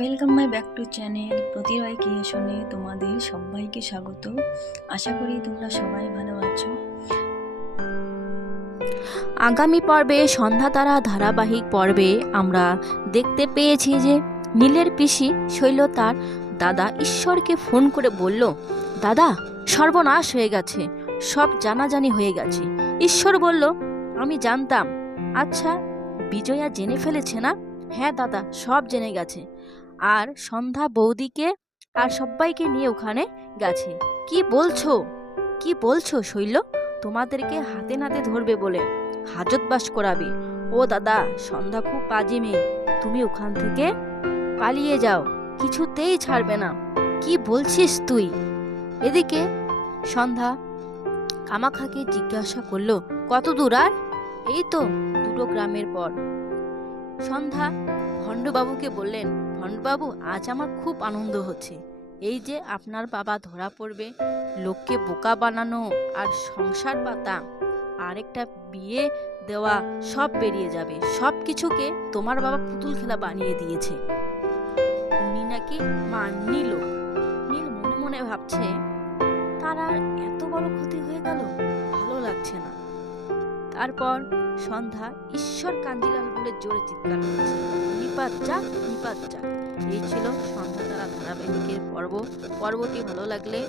Welcome my back to channel প্রতিভা ক্রিয়েশনে তোমাদের সবাইকে স্বাগত। আশা করি তোমরা সবাই ভালো আছো। আগামী পর্বে সন্ধ্যা তারা ধারাবাহিক পর্বে আমরা দেখতে পেয়েছি যে নীলের পিসি শৈল তার দাদা ঈশ্বরকে ফোন করে বলল, দাদা সর্বনাশ হয়ে গেছে, সব জানাজানি হয়ে গেছে। ঈশ্বর বলল, আমি জানতাম। আচ্ছা, বিজয়া জেনে ফেলেছে না? হ্যাঁ দাদা, সব জেনে গেছে। আর সন্ধ্যা বৌদিকে আর সবাইকে নিয়ে ওখানে গেছে। কি বলছো শৈল? তোমাদেরকে হাতে নাতে ধরবে বলে হাজতবাস করাবে। ও দাদা, সন্ধ্যা খুব বাজে মেয়ে, তুমি ওখান থেকে পালিয়ে যাও, কিছুতেই ছাড়বে না। কি বলছিস তুই? এদিকে সন্ধ্যা কামাখাকে জিজ্ঞাসা করলো, কত দূর আর? এই তো 2 গ্রামের পর। সন্ধ্যা ভণ্ডবাবুকে বললেন, ভণ্ডবাবু, আজ আমার খুব আনন্দ হচ্ছে। এই যে আপনার বাবা ধরা পড়বে, লোককে বোকা বানানো আর সংসার পাতা, আরেকটা বিয়ে দেওয়া, সব বেরিয়ে যাবে। সব কিছুকে তোমার বাবা পুতুল খেলা বানিয়ে দিয়েছে। উনি নাকি মাননি লোক। নীল মনে মনে ভাবছে, তার আর এত বড় ক্ষতি হয়ে গেল, ভালো লাগছে না। তারপর সন্ধ্যা ঈশ্বর কাঞ্জিলাল বলে জোরে চিৎকার করছে, নিপাত যাক, নিপাত যাক। এই ছিল সন্ধ্যা তারা ধারাবাহিকের পর্বটি ভালো লাগলে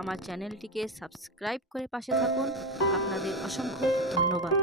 আমার চ্যানেলটিকে সাবস্ক্রাইব করে পাশে থাকুন। আপনাদের অসংখ্য ধন্যবাদ।